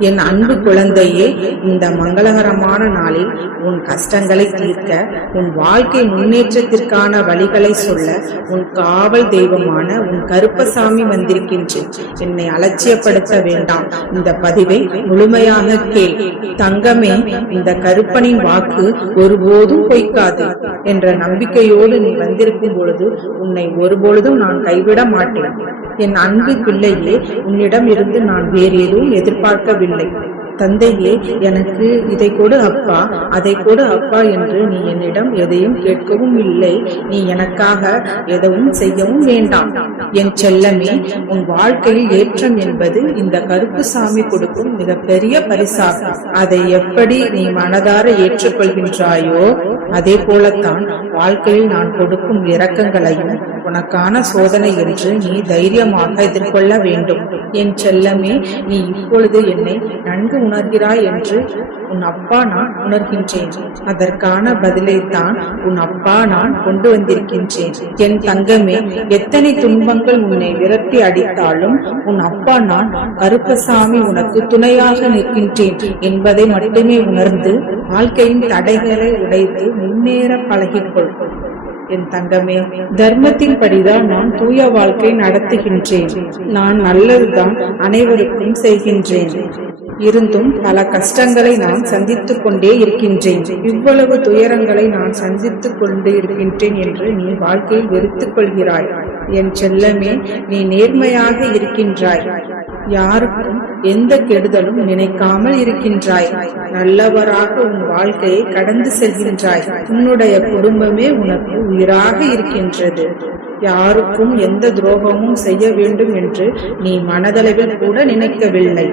என் அன்பு குழந்தையே இந்த மங்களகரமான நாளில் உன் கஷ்டங்களை தீர்க்க உன் வாழ்க்கை முன்னேற்றத்திற்கான வழிகளை சொல்ல உன் காவல் தெய்வமான உன் கருப்பசாமி வந்திருக்கின்றேன். என்னை அலட்சியப்படுத்த வேண்டாம். இந்த பதிவை முழுமையாக கேள். தங்கமே இந்த கருப்பனின் வாக்கு ஒருபோதும் பொய்க்காது என்ற நம்பிக்கையோடு நீ வந்திருக்கும் பொழுது உன்னை ஒருபொழுதும் நான் கைவிட மாட்டேன். என் அன்பு பிள்ளையே உன்னிடம் இருந்து நான் வேறு எதுவும் எதிர்பார்க்கவில்லை. தந்தையே எனக்கு இதை கொடு அப்பா. அதை கொடு அப்பா என்று நீ என்னிடம் எதையும் கேட்கவும் இல்லை. நீ எனக்காக எதுவும் செய்யவும் வேண்டாம். என் செல்லமே உன் வாழ்க்கையில் ஏற்றம் என்பது இந்த கருப்பு சாமி கொடுக்கும் மிகப்பெரிய பரிசாகும். அதை எப்படி நீ மனதார ஏற்றுக்கொள்கின்றாயோ அதே போலத்தான் வாழ்க்கையில் நான் கொடுக்கும் இரக்கங்களையும் உனக்கான சோதனை என்று நீ தைரியமாக எதிர்கொள்ள வேண்டும். என் செல்லமே நீ இப்பொழுது என்னை நன்கு உணர்கிறாய் என்று உன் அப்பா நான் உணர்கின்றேன். அதற்கான பதிலை தான் உன் அப்பா நான் கொண்டு வந்திருக்கின்றேன். என் தங்கமே எத்தனை துன்பங்கள் உன்னை விரட்டி அடித்தாலும் உன் அப்பா நான் கருப்பசாமி உனக்கு துணையாக நிற்கின்றேன் என்பதை மட்டுமே உணர்ந்து வாழ்க்கையின் தடைகளை உடைத்து முன்னேற பழகிக்கொள். என் தங்கமே தர்மத்தின் படிதான் நான் தூய வாழ்க்கை நடத்துகின்றேன். நான் நல்லதுதான் அனைவருக்கும் செய்கின்றேன். இருந்தும் பல கஷ்டங்களை நான் சந்தித்துக் கொண்டே இருக்கின்றேன். இவ்வளவு துயரங்களை நான் சந்தித்துக் கொண்டு இருக்கின்றேன் என்று நீ வாழ்க்கையில் வெறுத்துக் கொள்கிறாய். என் செல்லமே நீ நேர்மையாக இருக்கின்றாய். யாருக்கும் எந்த கெடுதலும் நினைக்காமல் இருக்கின்றாய். நல்லவராக உன் வாழ்க்கையை கடந்து செல்கின்றாய். உன்னுடைய குடும்பமே உனக்கு உயிராக இருக்கின்றது. யாருக்கும் எந்த துரோகமும் செய்ய வேண்டும் என்று நீ மனதளவில் கூட நினைக்கவில்லை.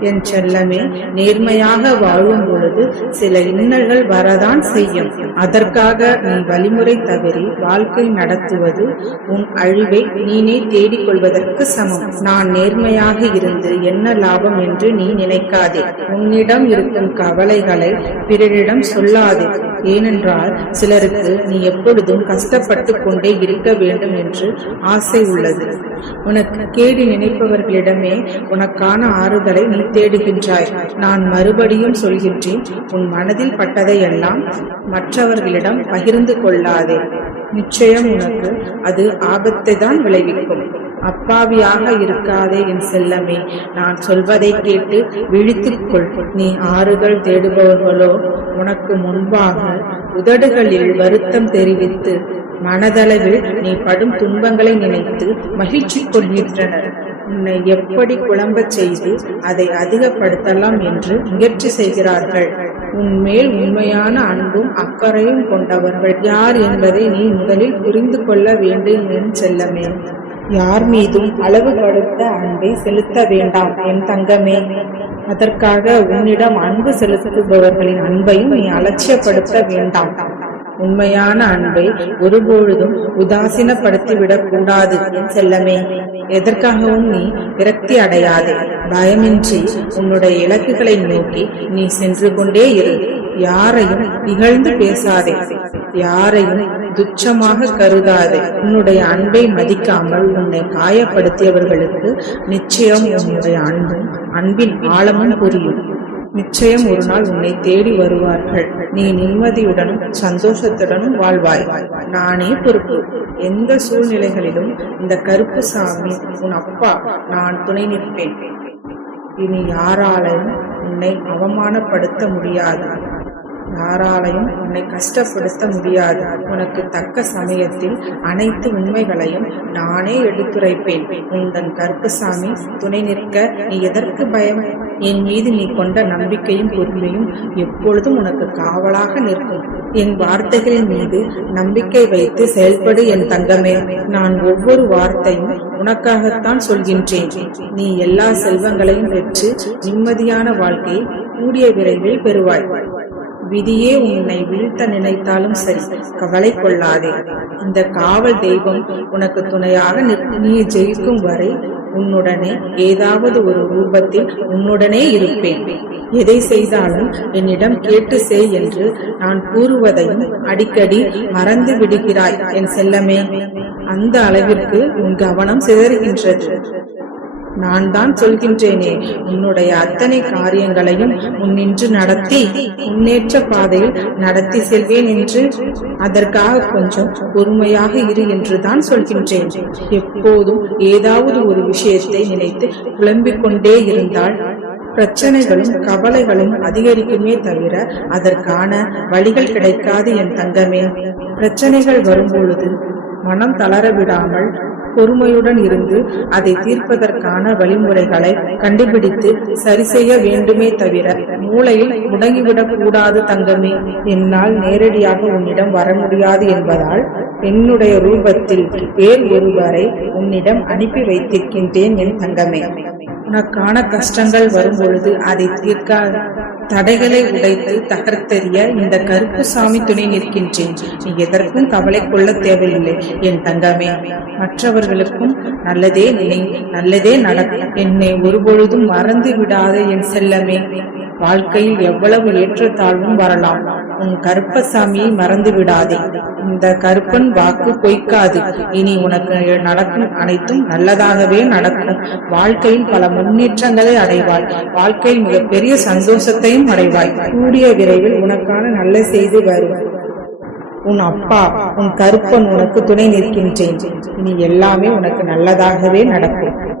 என் செல்லமே நேர்மையாக வாழும் பொழுது சில இன்னல்கள் வரதான் செய்யும். அதற்காக நீ வழிமுறை தவறி வாழ்க்கை நடத்துவது உன் அழிவை நீனே தேடிக் கொள்வதற்கு சமம். நான் நேர்மையாக இருந்து என்ன லாபம் என்று நீ நினைக்காதே. உன்னிடம் இருக்கும் கவலைகளை பிறரிடம் சொல்லாதே. ஏனென்றால் சிலருக்கு நீ எப்பொழுதும் கஷ்டப்பட்டு கொண்டே இருக்க வேண்டும் என்று ஆசை உள்ளது. உனக்கு கேடு நினைப்பவர்களிடமே உனக்கான ஆறுதலை நீ தேடுகின்றாய். நான் மறுபடியும் சொல்கின்றேன் உன் மனதில் பட்டதையெல்லாம் மற்றவர்களிடம் பகிர்ந்து கொள்ளாதே. நிச்சயம் உனக்கு அது ஆபத்தை தான் விளைவிக்கும். அப்பாவியாக இருக்காதே என் செல்லமே நான் சொல்வதை கேட்டு விழித்துக்கொள் நீ ஆறுதல் தேடுபவர்களோ உனக்கு முன்பாக உதடுகளில் வருத்தம் தெரிவித்து மனதளவில் நீ படும் துன்பங்களை நினைத்து மகிழ்ச்சி கொள்கின்றனர். உன்னை எப்படி குழம்பச் செய்து அதை அதிகப்படுத்தலாம் என்று முயற்சி செய்கிறார்கள். உன்மேல் உண்மையான அன்பும் அக்கறையும் கொண்டவர்கள் யார் என்பதை நீ முதலில் புரிந்து கொள்ள வேண்டும் என் செல்லமே. யார் மீதும் அளவு கொடுத்த அன்பை செலுத்த வேண்டாம் என் தங்கமே. அதற்காக உன்னிடம் அன்பு செலுத்துபவர்களின் அன்பையும் நீ அலட்சியப்படுத்த வேண்டாம். உண்மையான அன்பை ஒருபொழுதும் உதாசீனப்படுத்தி விடக் கூடாது என் செல்லமே. எதற்காகவும் நீ விரக்தி அடையாதே. பயமின்றி உன்னுடைய இலக்குகளை நோக்கி நீ சென்று கொண்டே இரு. யாரையும் இகழ்ந்து பேசாதே. யாரையும் துச்சமாக கருதாதே. உன்னுடைய அன்பை மதிக்காமல் உன்னை காயப்படுத்தியவர்களுக்கு நிச்சயம் உன்னுடைய அன்பும் அன்பின் ஆழமும் புரியும். நிச்சயம் ஒரு நாள் உன்னை தேடி வருவார்கள். நீ நிம்மதியுடனும் சந்தோஷத்துடனும் வாழ்வாய். நானே பொறுப்பு. எந்த சூழ்நிலைகளிலும் இந்த கருப்பு சாமி உன் அப்பா நான் துணை நிற்பேன். இனி யாராலையும் உன்னை அவமானப்படுத்த முடியாது. யாராலையும் உன்னை கஷ்டப்படுத்த முடியாது. உனக்கு தக்க சமயத்தில் அனைத்து உண்மைகளையும் நானே எடுத்துரைப்பேன். உந்தன் கருப்புசாமி துணை நிற்க நீ எதற்கு பயம்? என் மீது நீ கொண்ட நம்பிக்கையும் பொறுமையும் எப்பொழுதும் உனக்கு காவலாக நிற்கும். என் வார்த்தைகளின் மீது நம்பிக்கை வைத்து செயல்படு என் தங்கமே. நான் ஒவ்வொரு வார்த்தையும் உனக்காகத்தான் சொல்கின்றேன். நீ எல்லா செல்வங்களையும் பெற்று நிம்மதியான வாழ்க்கையை கூடிய விரைவில் பெறுவாய். விதியே உன்னை வீழ்த்த நினைத்தாலும் சரி கவலை கொள்ளாதே. இந்த காவல் தெய்வம் உனக்கு துணையாக நீ ஜெயிக்கும் வரை உன்னுடனே ஏதாவது ஒரு ரூபத்தில் உன்னுடனே இருப்பேன். எதை செய்தாலும் என்னிடம் கேட்டு செய் என்று நான் கூறுவதையும் அடிக்கடி மறந்து விடுகிறாய் என் செல்லமே. அந்த அளவிற்கு உன் கவனம் சிதறுகின்றது. நான் தான் சொல்கின்றேனே உன்னுடைய அத்தனை காரியங்களையும் முன்னின்று நடத்தி முன்னேற்ற பாதையில் நடத்தி செல்வேன் என்று அதற்காக கொஞ்சம் பொறுமையாக இரு என்று தான் சொல்கின்றேன். எப்போதும் ஏதாவது ஒரு விஷயத்தை நினைத்து புலம்பிக் கொண்டே இருந்தால் பிரச்சனைகளும் கவலைகளும் அதிகரிக்குமே தவிர அதற்கான வழிகள் கிடைக்காது என் தங்கமே. பிரச்சனைகள் வரும்பொழுது மனம் தளர விடாமல் பொறுமையுடன் இருந்து அதை தீர்ப்பதற்கான வழிமுறைகளை கண்டுபிடித்து சரி செய்ய வேண்டுமே தவிர மூளையில் முடங்கிவிடக் கூடாது தங்கமே. என்னால் நேரடியாக உன்னிடம் வர முடியாது என்பதால் என்னுடைய ரூபத்தில் வேறு ஒருவரை உன்னிடம் அனுப்பி வைத்திருக்கின்றேன் என் தங்கமே. உனக்கான கஷ்டங்கள் வரும் பொழுது அதை தீர்க்க தடைகளை உடைத்து தகர்த்தெறிய இந்த கருப்பு சாமி துணை நிற்கின்றேன். நீ எதற்கும் கவலை கொள்ள தேவையில்லை. என் தங்கமே மற்றவர்களுக்கும் நல்லதே நினை நல்லதே நடக்கும். என்னை ஒருபொழுதும் மறந்து விடாத என் செல்லமே வாழ்க்கையில் எவ்வளவு ஏற்றத்தாழ்வும் வரலாம். உன் கருப்பசாமியை மறந்து விடாதே இந்த கருப்பன் வாக்கு பொய்க்காது. இனி உனக்கு நடக்கும் அனைத்தும் நல்லதாகவே நடக்கும். வாழ்க்கையில் பல முன்னேற்றங்களை அடைவாய். வாழ்க்கையில் மிகப்பெரிய சந்தோஷத்தையும் அடைவாய். கூடிய விரைவில் உனக்கான நல்ல செய்தி வரும். உன் அப்பா உன் கருப்பன் உனக்கு துணை நிற்கின்றேன். இனி எல்லாமே உனக்கு நல்லதாகவே நடக்கும்.